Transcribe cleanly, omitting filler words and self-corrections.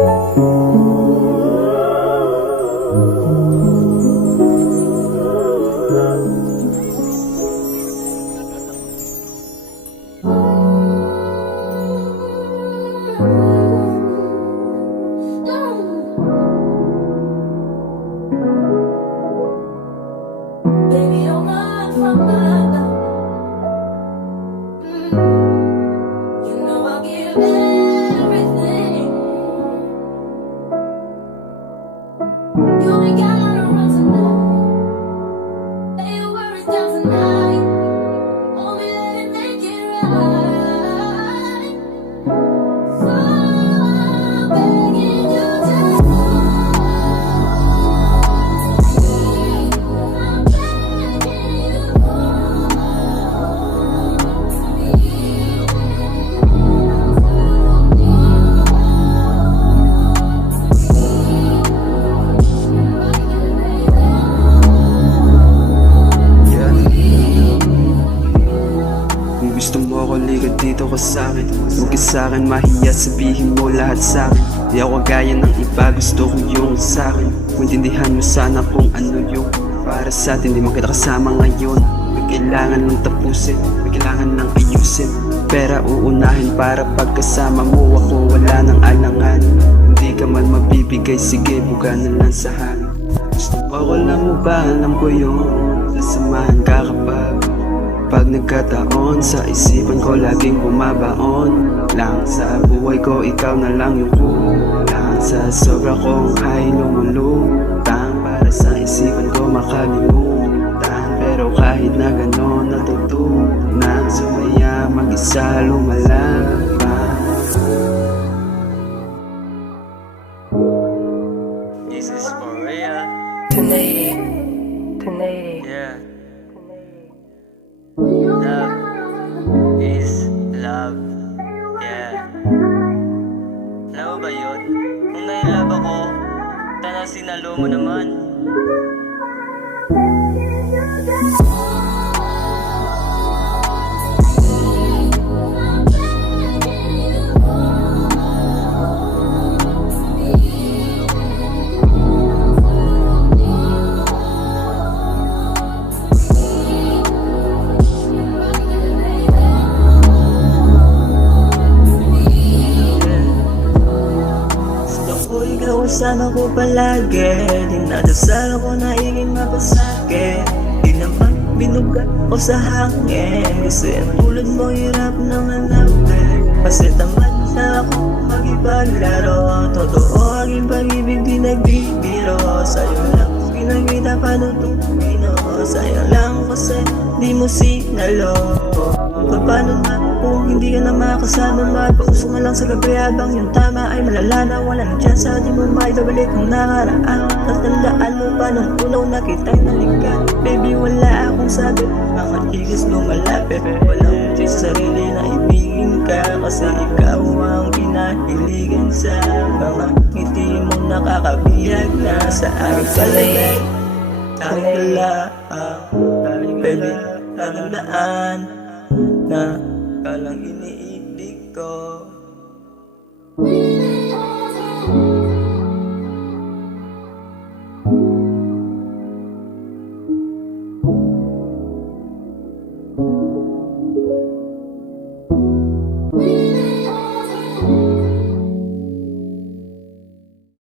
Baby, you're mine from my love. You know I'll give everything. You ain't gotta run tonight. Lay your worries down tonight. Hold me, let it make it right. So I'm begging you to I'm Kung gusto mo ako, ligat dito ka sa'kin. Huwag ka sa'kin mahiya, sabihin mo lahat sa'kin. Di ako gaya ng iba, gusto ko yung sa'kin. Kung intindihan mo sana kung ano yung para sa'tin. Di man kita kasama ngayon. May kailangan ng tapusin, may kailangan ng ayusin. Pera uunahin para pagkasama mo ako, wala nang alangan. Hindi ka man mabibigay, sige buga na lang sa hangin. Gusto mo ako lang mo ba, alam ko yun. Sasamahan ka kapag pag nagkataon, sa isipan ko laging bumabaon lang. Sa buhay ko, ikaw na lang yung kulang. Sa sobra kong high lumulutang, para sa isipan ko makalimutan. Pero kahit na gano'n, natutunan sumaya, mag-isa lumalaban. This is for real. Tonight, Yeah. Love is love. Yeah. Alam mo ba yun? Kung nailove ako, tala sinalo mo naman. kasama ko palagi. Dinadasal ako na hingin mapasakit. Di naman binugat ko sa hangin. Kasi ang tulad mo hirap naman natin. Kasi tamad na ako mag-ipaglaro. Totoo aking pag-ibig di nagbibiro. Sa'yo lang pinagkita pa ng tumino. Sayang lang kasi di mo sinalo. Paano na kung hindi ka na makasama? Magpauso nga lang sa gabi habang yung tama ay malala na. Wala na chance, di mo maibabalik ang nakaraan. Tatandaan mo pa nung unaw na kita'y nalikan. Baby, wala akong sabi, mga tigis lumalapit. Walang chance sa sarili na ibigin ka. Kasi ikaw ang kinahiligan sa mga ngiti mo nakakabihag na sa aking palagay. Aking lalang, baby, tatandaan na ka lang iniibig ko.